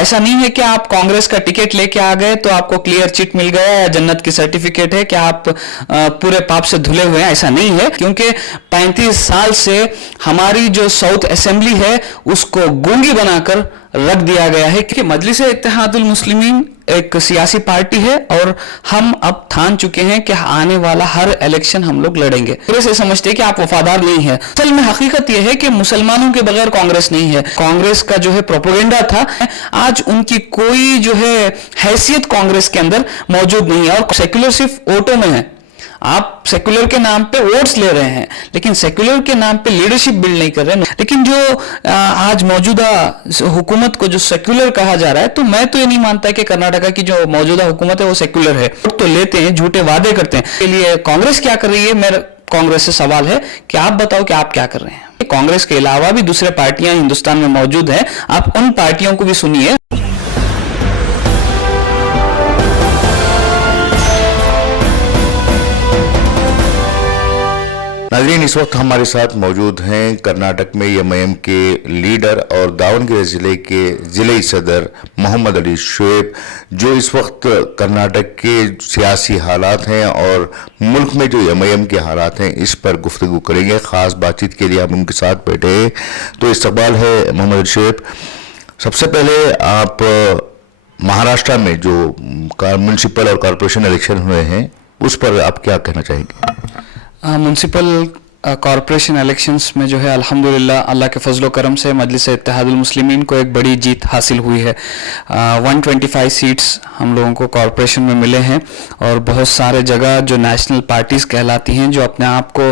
ऐसा नहीं है कि आप कांग्रेस का टिकट लेके आ गए तो आपको क्लियर चिट मिल गया या जन्नत की सर्टिफिकेट है कि आप पूरे पाप से धुले हुए हैं, ऐसा नहीं है। क्योंकि 35 साल से हमारी जो साउथ असेंबली है उसको गूंगी बनाकर रख दिया गया है कि मजलिस इत्तेहादुल मुस्लिमीन एक सियासी पार्टी है और हम अब ठान चुके हैं कि आने वाला हर इलेक्शन हम लोग लड़ेंगे। पूरे से समझते हैं कि आप वफादार नहीं है। असल में हकीकत यह है कि मुसलमानों के बगैर कांग्रेस नहीं है। कांग्रेस का जो है प्रोपेगेंडा था, आज उनकी कोई जो है हैसियत कांग्रेस के अंदर मौजूद नहीं है और सेक्युलर सिर्फ वोटों में है। आप सेक्युलर के नाम पे वोट्स ले रहे हैं लेकिन सेक्युलर के नाम पे लीडरशिप बिल्ड नहीं कर रहे हैं। लेकिन जो आज मौजूदा हुकूमत को जो सेक्युलर कहा जा रहा है, तो मैं तो ये नहीं मानता कि कर्नाटका की जो मौजूदा हुकूमत है वो सेक्युलर है। तो लेते हैं, झूठे वादे करते हैं। के लिए कांग्रेस क्या कर रही है, मेरा कांग्रेस से सवाल है कि आप बताओ कि आप क्या कर रहे हैं। कांग्रेस के अलावा भी दूसरे पार्टियां हिंदुस्तान में मौजूद हैं, आप उन पार्टियों को भी सुनिए। नाज़रीन, इस वक्त हमारे साथ मौजूद हैं कर्नाटक में एमआईएम के लीडर और दावनगेरे जिले के जिले सदर मोहम्मद अली शोएब, जो इस वक्त कर्नाटक के सियासी हालात हैं और मुल्क में जो एमआईएम के हालात हैं इस पर गुफ्तगू करेंगे। ख़ास बातचीत के लिए हम उनके साथ बैठे हैं। तो इस्तकबाल है मोहम्मद अली शोएब। सबसे पहले आप महाराष्ट्र में जो म्यूनसिपल और कॉरपोरेशन इलेक्शन हुए हैं उस पर आप क्या कहना चाहेंगे? म्यूनसिपल कॉरपोरेशन इलेक्शंस में जो है अल्हम्दुलिल्लाह अल्लाह के फजलो करम से मजलिस इत्तेहादुल मुस्लिमीन को एक बड़ी जीत हासिल हुई है। 125 सीट्स हम लोगों को कॉरपोरेशन में मिले हैं और बहुत सारे जगह जो नेशनल पार्टीज़ कहलाती हैं, जो अपने आप को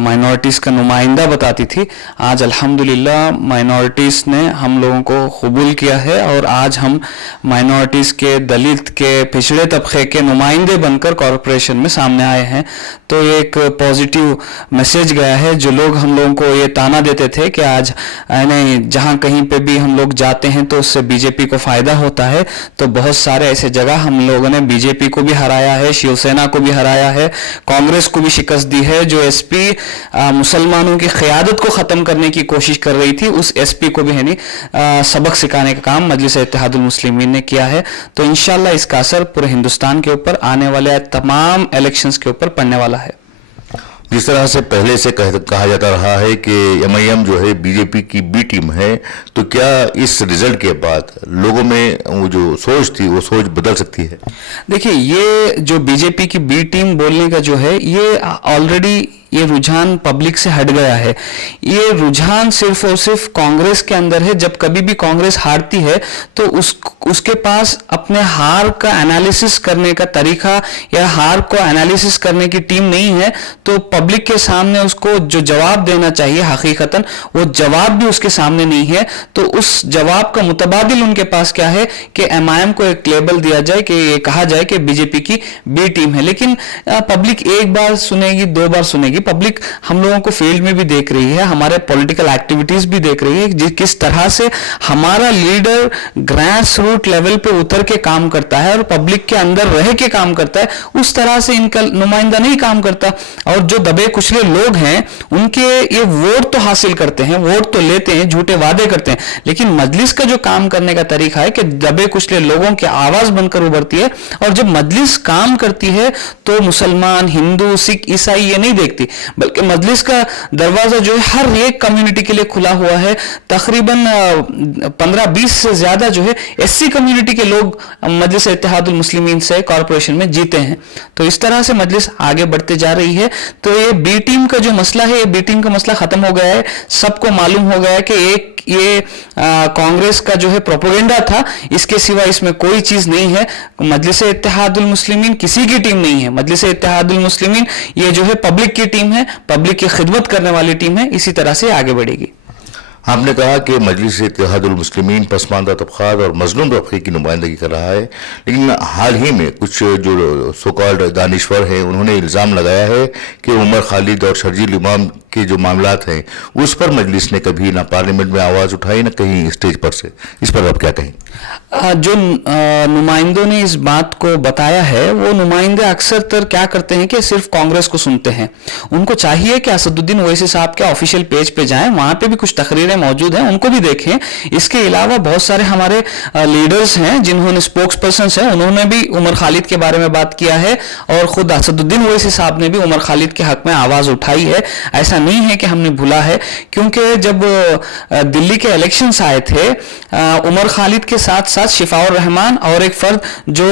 माइनॉरिटीज़ का नुमाइंदा बताती थी, आज अल्हम्दुलिल्लाह माइनॉरिटीज़ ने हम लोगों को कबूल किया है और आज हम माइनॉरिटीज़ के, दलित के, पिछड़े तबके के नुमाइंदे बनकर कॉरपोरेशन में सामने आए हैं। तो ये एक पॉजिटिव मैसेज गया है। जो लोग हम लोगों को ये ताना देते थे कि आज नहीं, जहां कहीं पे भी हम लोग जाते हैं तो उससे बीजेपी को फायदा होता है, तो बहुत सारे ऐसे जगह हम लोगों ने बीजेपी को भी हराया है, शिवसेना को भी हराया है, कांग्रेस को भी शिकस्त दी है। जो एसपी मुसलमानों की क़यादत को ख़त्म करने की कोशिश कर रही थी, उस एसपी को भी है नहीं सबक सिखाने का काम मजलिस इत्तेहादुल मुस्लिमीन ने किया है। तो इंशाल्लाह इसका असर पूरे हिंदुस्तान के ऊपर आने वाले तमाम इलेक्शंस के ऊपर पड़ने वाला है। जिस तरह से पहले से कहा जाता रहा है कि एमआईएम जो है बीजेपी की बी टीम है, तो क्या इस रिजल्ट के बाद लोगों में वो जो सोच थी वो सोच बदल सकती है? देखिए, ये जो बीजेपी की बी टीम बोलने का जो है, ये ऑलरेडी ये रुझान पब्लिक से हट गया है। ये रुझान सिर्फ और सिर्फ कांग्रेस के अंदर है। जब कभी भी कांग्रेस हारती है तो उसके पास अपने हार का एनालिसिस करने का तरीका या हार को एनालिसिस करने की टीम नहीं है, तो पब्लिक के सामने उसको जो जवाब देना चाहिए हकीकतन वो जवाब भी उसके सामने नहीं है। तो उस जवाब का मुतबादिल उनके पास क्या है कि एमआईएम को एक लेबल दिया जाए, कि ये कहा जाए कि बीजेपी की बी टीम है। लेकिन पब्लिक एक बार सुनेगी, दो बार सुनेगी। पब्लिक हम लोगों को फील्ड में भी देख रही है, हमारे पॉलिटिकल एक्टिविटीज भी देख रही है, किस तरह से हमारा लीडर ग्रास रूट लेवल पे उतर के काम करता है और पब्लिक के अंदर रह के काम करता है। उस तरह से इनका नुमाइंदा नहीं काम करता। और जो दबे कुचले लोग हैं उनके ये वोट तो हासिल करते हैं, वोट तो लेते हैं, झूठे वादे करते हैं, लेकिन मजलिस का जो काम करने का तरीका है कि दबे कुचले लोगों की आवाज बनकर उभरती है। और जब मजलिस काम करती है तो मुसलमान, हिंदू, सिख, ईसाई ये नहीं देखती, बल्कि मजलिस का दरवाजा जो है हर एक कम्युनिटी के लिए खुला हुआ है। तकरीबन 15-20 से ज्यादा जो है एससी कम्युनिटी के लोग मजलिस इत्तेहादुल मुस्लिमीन से कॉरपोरेशन में जीते हैं। तो इस तरह से मजलिस आगे बढ़ते जा रही है। तो ये बी टीम का जो मसला है, ये बी टीम का मसला खत्म हो गया है। सबको मालूम हो गया है कि एक ये कांग्रेस का जो है प्रोपेगेंडा था, इसके सिवा इसमें कोई चीज नहीं है। मजलिस इत्तेहादुल मुस्लिमीन किसी की टीम नहीं है। मजलिस इत्तेहादुल मुस्लिमीन ये जो है पब्लिक की टीम है, पब्लिक की खिदमत करने वाली टीम है। इसी तरह से आगे बढ़ेगी। आपने कहा कि मजलिस इत्तेहादुल मुस्लिमीन पसमानदा तबक़ात और मजलूम तबक़े की नुमाइंदगी कर रहा है, लेकिन हाल ही में कुछ जो सो कॉल्ड दानिश्वर हैं उन्होंने इल्ज़ाम लगाया है कि उमर खालिद और शर्जील इमाम के जो मामलात हैं उस पर मजलिस ने कभी ना पार्लियामेंट में आवाज़ उठाई ना कहीं स्टेज पर से। इस पर आप क्या कहें? जो नुमाइंदों ने इस बात को बताया है, वो नुमाइंदे अक्सर तर क्या करते हैं कि सिर्फ कांग्रेस को सुनते हैं। उनको चाहिए कि असदुद्दीन ओवैसी साहब के ऑफिशियल पेज पे जाएं, वहां पे भी कुछ तकरीरें मौजूद हैं, उनको भी देखें। इसके अलावा बहुत सारे हमारे लीडर्स हैं जिन्होंने स्पोक्स पर्सन हैं, उन्होंने भी उमर खालिद के बारे में बात किया है और खुद असदुद्दीन ओवैसी साहब ने भी उमर खालिद के हक में आवाज उठाई है। ऐसा नहीं है कि हमने भूला है, क्योंकि जब दिल्ली के इलेक्शंस आए थे, उमर खालिद के साथ साथ शिफाउर रहमान और एक फर्द जो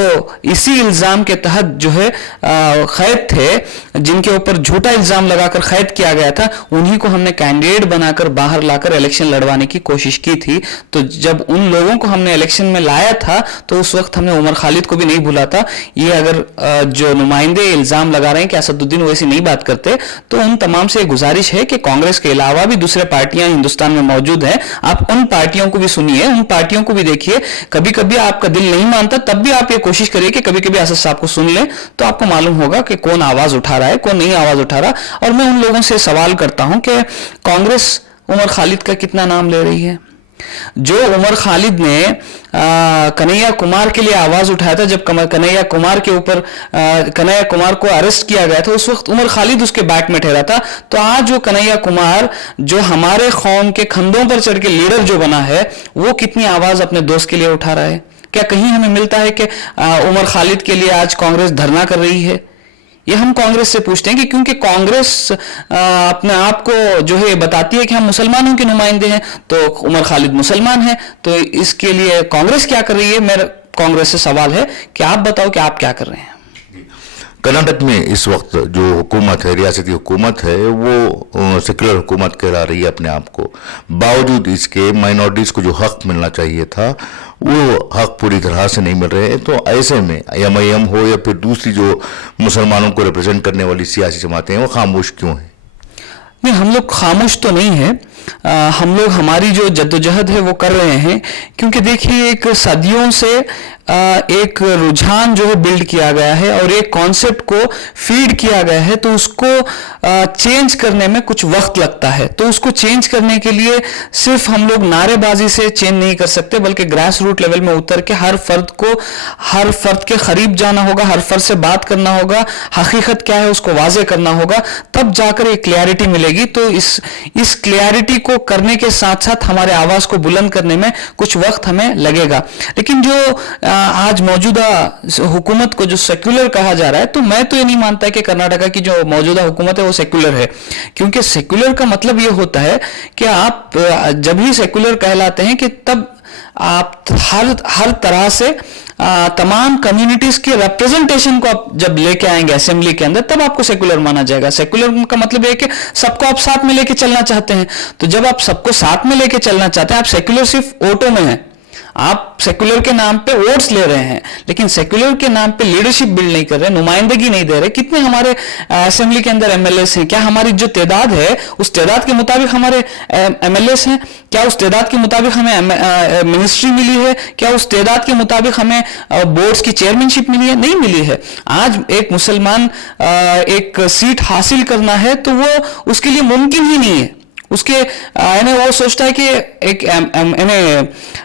इसी इल्जाम के तहत जो है कैद थे, जिनके ऊपर झूठा इल्जाम लगाकर कैद किया गया था, उन्हीं को हमने कैंडिडेट बनाकर बाहर लाकर इलेक्शन लड़वाने की कोशिश की थी। तो जब उन लोगों को हमने इलेक्शन में लाया था तो उस वक्त हमने उमर खालिद को भी नहीं भूला था। ये अगर जो नुमाइंदे इल्जाम लगा रहे हैं कि असदुद्दीन ओवैसी नहीं बात करते, तो उन तमाम से गुजारिश है कि कांग्रेस के अलावा भी दूसरे पार्टियां हिंदुस्तान में मौजूद हैं, आप उन पार्टियों को भी सुनिए, उन पार्टियों को भी देखिए। कभी कभी आपका दिल नहीं मानता, तब भी आप ये कोशिश करिए कि कभी कभी असद साहब को सुन लें, तो आपको मालूम होगा कि कौन आवाज उठा रहा है, कौन नहीं आवाज उठा रहा। और मैं उन लोगों से सवाल करता हूं कि कांग्रेस उमर खालिद का कितना नाम ले रही है? जो उमर खालिद ने कन्हैया कुमार के लिए आवाज उठाया था, जब कन्हैया कुमार के ऊपर कन्हैया कुमार को अरेस्ट किया गया था, उस वक्त उमर खालिद उसके बैक में ठहरा था। तो आज वो कन्हैया कुमार जो हमारे कौम के कंधों पर चढ़ के लीडर जो बना है, वो कितनी आवाज अपने दोस्त के लिए उठा रहा है? क्या कहीं हमें मिलता है कि उमर खालिद के लिए आज कांग्रेस धरना कर रही है? ये हम कांग्रेस से पूछते हैं कि क्योंकि कांग्रेस अपने आप को जो है बताती है कि हम मुसलमानों के नुमाइंदे हैं, तो उमर खालिद मुसलमान है, तो इसके लिए कांग्रेस क्या कर रही है? मेरा कांग्रेस से सवाल है कि आप बताओ कि आप क्या कर रहे हैं। कर्नाटक में इस वक्त जो हुकूमत है, रियासती हुकूमत है, वो सेक्युलर हुकूमत कहला रही है अपने आप को। बावजूद इसके माइनॉरिटीज़ को जो हक मिलना चाहिए था, वो हक पूरी तरह से नहीं मिल रहे हैं। तो ऐसे में एमआईएम हो या फिर दूसरी जो मुसलमानों को रिप्रेजेंट करने वाली सियासी जमातें हैं, वो खामोश क्यों हैं? नहीं, हम लोग खामोश तो नहीं है। हम लोग हमारी जो जद्दोजहद है वो कर रहे हैं, क्योंकि देखिए एक सदियों से एक रुझान जो है बिल्ड किया गया है और एक कॉन्सेप्ट को फीड किया गया है, तो उसको चेंज करने में कुछ वक्त लगता है। तो उसको चेंज करने के लिए सिर्फ हम लोग नारेबाजी से चेंज नहीं कर सकते, बल्कि ग्रास रूट लेवल में उतर के हर फर्द के करीब जाना होगा, हर फर्द से बात करना होगा, हकीकत क्या है उसको वाजे करना होगा, तब जाकर एक क्लैरिटी मिलेगी। तो इस क्लैरिटी को करने के साथ साथ हमारे आवाज को बुलंद करने में कुछ वक्त हमें लगेगा। लेकिन जो आज मौजूदा हुकूमत को जो सेक्युलर कहा जा रहा है, तो मैं तो ये नहीं मानता कि कर्नाटका की जो मौजूदा हुकूमत है वो सेक्युलर है, क्योंकि सेक्युलर का मतलब ये होता है कि आप जब ही सेक्युलर कहलाते हैं कि तब आप हर तरह से तमाम कम्युनिटीज के रिप्रेजेंटेशन को आप जब लेके आएंगे असेंबली के अंदर, तब आपको सेक्युलर माना जाएगा। सेक्युलर का मतलब है कि सबको आप साथ में लेके चलना चाहते हैं। तो जब आप सबको साथ में लेके चलना चाहते हैं, आप सेक्युलर सिर्फ वोटों में है, आप सेक्युलर के नाम पे वोट्स ले रहे हैं, लेकिन सेक्युलर के नाम पे लीडरशिप बिल्ड नहीं कर रहे, नुमाइंदगी नहीं दे रहे। कितने हमारे असेंबली के अंदर एमएलएस हैं? क्या हमारी जो तादाद है उस तादाद के मुताबिक हमारे एमएलएस हैं? क्या उस तादाद के मुताबिक हमें मिनिस्ट्री मिली है? क्या उस तादाद के मुताबिक हमें बोर्ड्स की चेयरमैनशिप मिली है? नहीं मिली है। आज एक मुसलमान एक सीट हासिल करना है तो वो उसके लिए मुमकिन ही नहीं है। उसके वो सोचता है कि एक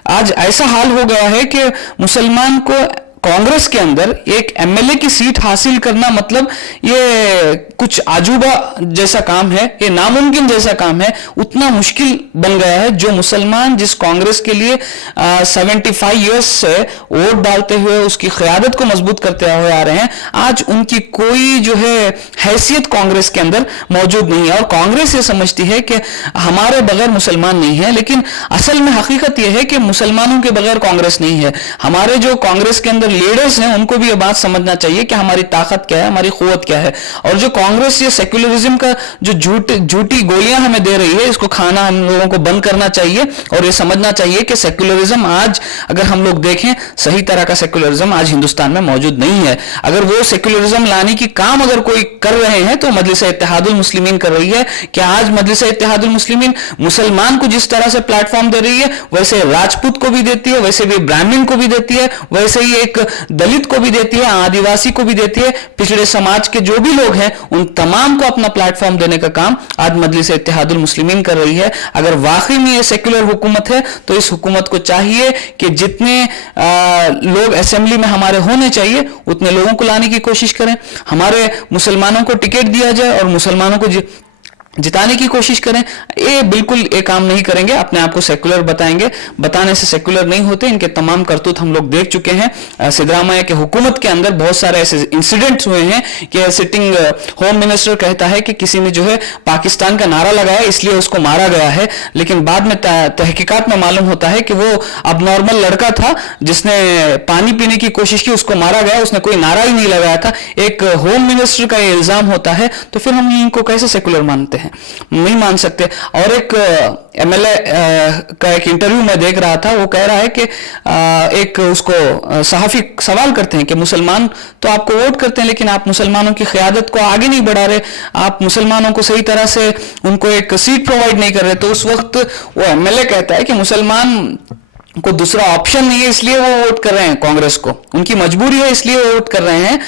आज ऐसा हाल हो गया है कि मुसलमान को कांग्रेस के अंदर एक एमएलए की सीट हासिल करना मतलब ये कुछ अजूबा जैसा काम है, ये नामुमकिन जैसा काम है, उतना मुश्किल बन गया है। जो मुसलमान जिस कांग्रेस के लिए 75 ईयर्स से वोट डालते हुए उसकी क़यादत को मजबूत करते हुए आ रहे हैं, आज उनकी कोई जो है हैसियत कांग्रेस के अंदर मौजूद नहीं है। और कांग्रेस ये समझती है कि हमारे बगैर मुसलमान नहीं है, लेकिन असल में हकीकत यह है कि मुसलमानों के बगैर कांग्रेस नहीं है। हमारे जो कांग्रेस के अंदर लीडर्स हैं उनको भी ये बात समझना चाहिए कि हमारी ताकत क्या है, हमारी कुव्वत क्या है। और जो कांग्रेस ये सेक्युलरिज्म का जो झूठी गोलियां हमें दे रही है, इसको खाना हम लोगों को बंद करना चाहिए और ये समझना चाहिए कि सेक्युलरिज्म आज अगर हम लोग देखें, सही तरह का सेक्युलरिज्म आज हिंदुस्तान में मौजूद नहीं है। अगर वो सेक्युलरिज्म लाने की काम अगर कोई कर रहे हैं तो मजलिस इत्तेहादुल मुस्लिमीन कर रही है। कि आज मजलिस इत्तेहादुल मुस्लिमीन मुसलमान को जिस तरह से प्लेटफॉर्म दे रही है, वैसे राजपूत को भी देती है, वैसे भी ब्राह्मण को भी देती है, वैसे ही एक दलित को भी देती है, आदिवासी को भी देती है, पिछड़े समाज के जो भी लोग हैं उन तमाम को अपना प्लेटफॉर्म देने का काम आज मजलिस इत्तेहादुल मुस्लिमीन कर रही है। अगर वाकई में ये सेक्युलर हुकूमत है तो इस हुकूमत को चाहिए कि जितने लोग असेंबली में हमारे होने चाहिए उतने लोगों को लाने की कोशिश करें, हमारे मुसलमानों को टिकट दिया जाए और मुसलमानों को जिताने की कोशिश करें। ये बिल्कुल ये काम नहीं करेंगे, अपने आप को सेक्युलर बताएंगे, बताने से सेक्युलर नहीं होते। इनके तमाम करतूत हम लोग देख चुके हैं। सिद्धरामैया के हुकूमत के अंदर बहुत सारे ऐसे इंसिडेंट्स हुए हैं कि सिटिंग होम मिनिस्टर कहता है कि किसी ने जो है पाकिस्तान का नारा लगाया इसलिए उसको मारा गया है, लेकिन बाद में तहकीकात में मालूम होता है कि वो अब नॉर्मल लड़का था जिसने पानी पीने की कोशिश की, उसको मारा गया, उसने कोई नारा ही नहीं लगाया था। एक होम मिनिस्टर का ये इल्जाम होता है, तो फिर हम इनको कैसे सेक्युलर मानते हैं? नहीं मान सकते। और एक एमएलए का एक इंटरव्यू में देख रहा था, वो कह रहा है कि एक उसको सहाफी सवाल करते हैं कि मुसलमान तो आपको वोट करते हैं लेकिन आप मुसलमानों की क़यादत को आगे नहीं बढ़ा रहे, आप मुसलमानों को सही तरह से उनको एक सीट प्रोवाइड नहीं कर रहे। तो उस वक्त वो एमएलए कहता है कि मुसलमान को दूसरा ऑप्शन नहीं है इसलिए वो वोट कर रहे हैं कांग्रेस को, उनकी मजबूरी है इसलिए वो वोट कर रहे हैं,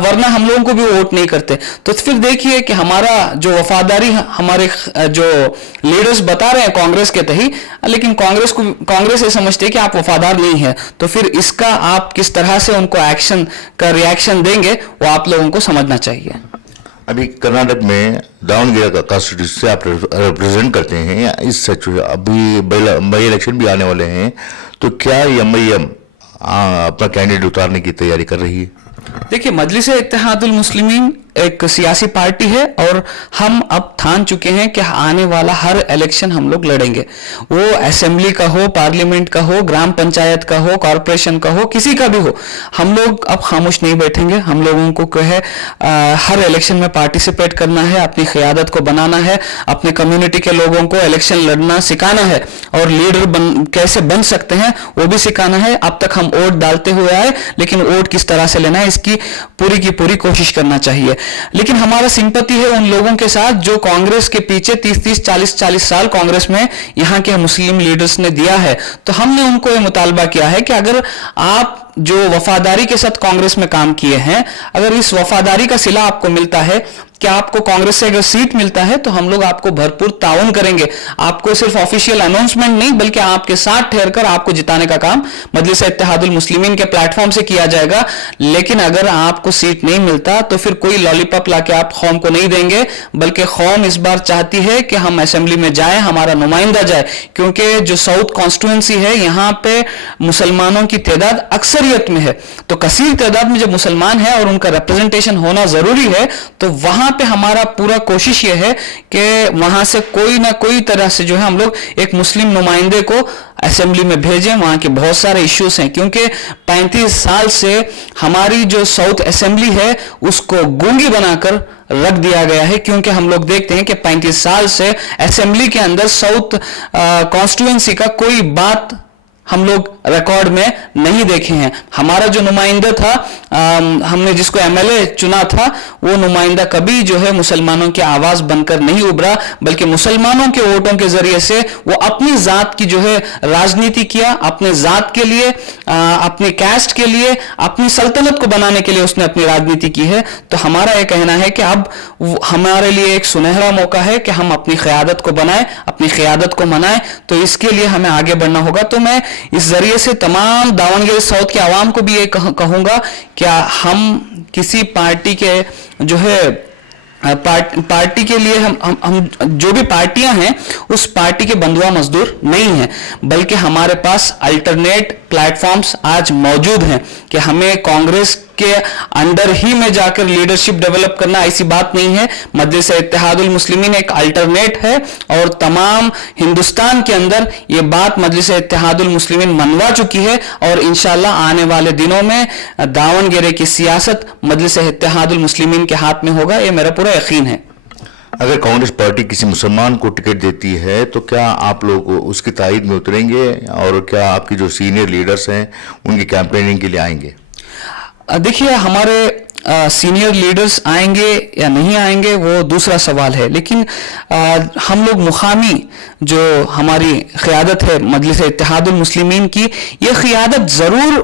वरना हम लोगों को भी वोट नहीं करते। तो फिर देखिए कि हमारा जो वफादारी हमारे जो लीडर्स बता रहे हैं कांग्रेस के तही, लेकिन कांग्रेस ये समझते है कि आप वफादार नहीं है, तो फिर इसका आप किस तरह से उनको एक्शन का रिएक्शन देंगे वो आप लोगों को समझना चाहिए। अभी कर्नाटक में दावणगेरे का कॉन्स्टिट्यूंसी आप रिप्रेजेंट करते हैं, इस अभी बाई इलेक्शन भी आने वाले हैं, तो क्या एमआईएम अपना कैंडिडेट उतारने की तैयारी कर रही है? देखिए, मजलिस इत्तेहादुल मुस्लिमीन एक सियासी पार्टी है और हम अब ठान चुके हैं कि आने वाला हर इलेक्शन हम लोग लड़ेंगे, वो असेंबली का हो, पार्लियामेंट का हो, ग्राम पंचायत का हो, कॉरपोरेशन का हो, किसी का भी हो। हम लोग अब खामोश नहीं बैठेंगे। हम लोगों को क्या है, हर इलेक्शन में पार्टिसिपेट करना है, अपनी क़यादत को बनाना है, अपने कम्युनिटी के लोगों को इलेक्शन लड़ना सिखाना है और लीडर कैसे बन सकते हैं वो भी सिखाना है। अब तक हम वोट डालते हुए आए, लेकिन वोट किस तरह से लेना है इसकी पूरी की पूरी कोशिश करना चाहिए। लेकिन हमारा सिंपैथी है उन लोगों के साथ जो कांग्रेस के पीछे 30-30, 40-40 साल कांग्रेस में यहाँ के मुस्लिम लीडर्स ने दिया है। तो हमने उनको ये मुतालबा किया है कि अगर आप जो वफादारी के साथ कांग्रेस में काम किए हैं, अगर इस वफादारी का सिला आपको मिलता है कि आपको कांग्रेस से अगर सीट मिलता है तो हम लोग आपको भरपूर ताउन करेंगे। आपको सिर्फ ऑफिशियल अनाउंसमेंट नहीं बल्कि आपके साथ ठहरकर आपको जिताने का काम मजलिस इत्तेहादुल मुस्लिमीन के प्लेटफॉर्म से किया जाएगा। लेकिन अगर आपको सीट नहीं मिलता तो फिर कोई लॉलीपॉप लाके आप कौम को नहीं देंगे, बल्कि कौम इस बार चाहती है कि हम असेंबली में जाए, हमारा नुमाइंदा जाए, क्योंकि जो साउथ कॉन्स्टिट्यूंसी है यहाँ पे मुसलमानों की तादाद अक्सरियत में है। तो कसीर तादाद में जब मुसलमान है और उनका रिप्रेजेंटेशन होना जरूरी है, तो वहां पे हमारा पूरा कोशिश यह है कि वहां से कोई ना कोई तरह से जो है हम लोग एक मुस्लिम नुमाइंदे को असेंबली में भेजें। वहां के बहुत सारे इश्यूज हैं, क्योंकि 35 साल से हमारी जो साउथ असेंबली है उसको गूंगी बनाकर रख दिया गया है, क्योंकि हम लोग देखते हैं कि 35 साल से असेंबली के अंदर साउथ कॉन्स्टिट्यूएंसी का कोई बात हम लोग रिकॉर्ड में नहीं देखे हैं। हमारा जो नुमाइंदा था, हमने जिसको एमएलए चुना था, वो नुमाइंदा कभी जो है मुसलमानों की आवाज बनकर नहीं उभरा, बल्कि मुसलमानों के वोटों के जरिए से वो अपनी जात की जो है राजनीति किया, अपने जात के लिए, अपने कैस्ट के लिए, अपनी सल्तनत को बनाने के लिए उसने अपनी राजनीति की है। तो हमारा यह कहना है कि अब हमारे लिए एक सुनहरा मौका है कि हम अपनी क़यादत को बनाएं, अपनी क़यादत को मनाएं। तो इसके लिए हमें आगे बढ़ना होगा। तो मैं इस जरिए से तमाम दावणगेरे साउथ के आवाम को भी ये कहूंगा कि हम किसी पार्टी के जो है पार्टी के लिए हम जो भी पार्टियां हैं उस पार्टी के बंधुआ मजदूर नहीं हैं, बल्कि हमारे पास अल्टरनेट प्लेटफॉर्म्स आज मौजूद हैं कि हमें कांग्रेस के अंडर ही में जाकर लीडरशिप डेवलप करना ऐसी बात नहीं है। मजलिस इत्तेहादुल मुस्लिमीन एक अल्टरनेट है और तमाम हिंदुस्तान के अंदर ये बात मजलिस इत्तेहादुल मुस्लिमीन मनवा चुकी है और इंशाल्लाह आने वाले दिनों में दावणगेरे की सियासत मजलिस इत्तेहादुल मुस्लिमीन के हाथ में होगा, ये मेरा पूरा यकीन है। अगर कांग्रेस पार्टी किसी मुसलमान को टिकट देती है तो क्या आप लोग उसकी तायद में उतरेंगे और क्या आपकी जो सीनियर लीडर्स हैं उनकी कैंपेनिंग के लिए आएंगे? देखिए, हमारे सीनियर लीडर्स आएंगे या नहीं आएंगे वो दूसरा सवाल है, लेकिन हम लोग मुकामी जो हमारी क़यादत है मजलिस इत्तेहादुल मुस्लिमीन की, ये क़यादत ज़रूर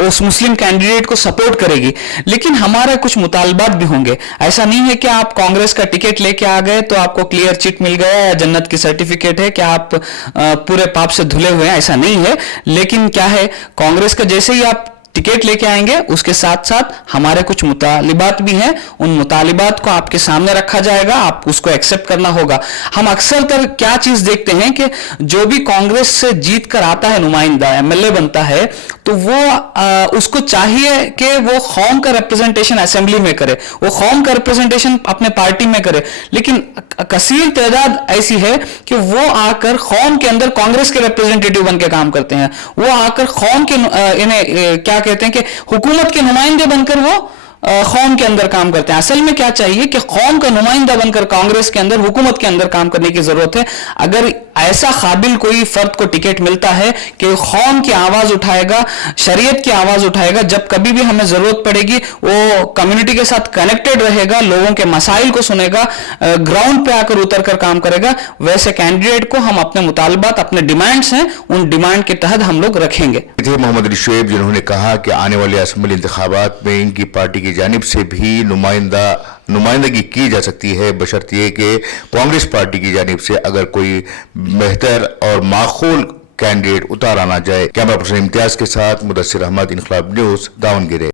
उस मुस्लिम कैंडिडेट को सपोर्ट करेगी, लेकिन हमारे कुछ मुतालबात भी होंगे। ऐसा नहीं है कि आप कांग्रेस का टिकट लेके आ गए तो आपको क्लियर चिट मिल गया या जन्नत की सर्टिफिकेट है कि आप पूरे पाप से धुले हुए हैं, ऐसा नहीं है। लेकिन क्या है, कांग्रेस का जैसे ही आप टिकट लेके आएंगे उसके साथ साथ हमारे कुछ मुतालिबात भी हैं, उन मुतालिबात को आपके सामने रखा जाएगा, आप उसको एक्सेप्ट करना होगा। हम अक्सर तर क्या चीज देखते हैं कि जो भी कांग्रेस से जीत कर आता है नुमाइंदा, एमएलए बनता है, तो वो उसको चाहिए कि वो कौम का रिप्रेजेंटेशन असेंबली में करे, वो कौम का रिप्रेजेंटेशन अपने पार्टी में करे, लेकिन कसीर तादाद ऐसी है कि वो आकर कौम के अंदर कांग्रेस के रिप्रेजेंटेटिव बन के काम करते हैं, वो आकर कौम के इन्हें क्या कहते हैं कि हुकूमत के नुमाइंदे बनकर वो कौम के अंदर काम करते हैं। असल में क्या चाहिए कि कौम का नुमाइंदा बनकर कांग्रेस के अंदर, हुकूमत के अंदर काम करने की जरूरत है। अगर ऐसा काबिल कोई फर्द को टिकट मिलता है कि कौम की आवाज उठाएगा, शरीयत की आवाज उठाएगा, जब कभी भी हमें जरूरत पड़ेगी वो कम्युनिटी के साथ कनेक्टेड रहेगा, लोगों के मसाइल को सुनेगा, ग्राउंड पे आकर उतर कर काम करेगा, वैसे कैंडिडेट को हम अपने मुतालबात, अपने डिमांड्स हैं, उन डिमांड के तहत हम लोग रखेंगे। मोहम्मद अली शुएब जिन्होंने कहा कि आने वाले असेंबली इंतखाबात में इनकी पार्टी की जानिब से भी नुमाइंदगी की जा सकती है, बशर्ते कि कांग्रेस पार्टी की जानिब से अगर कोई बेहतर और माकूल कैंडिडेट उतारा ना जाए। कैमरा पर्सन इम्तियाज के साथ मुदस्सिर अहमद, इनकलाब न्यूज़, दावनगिरी।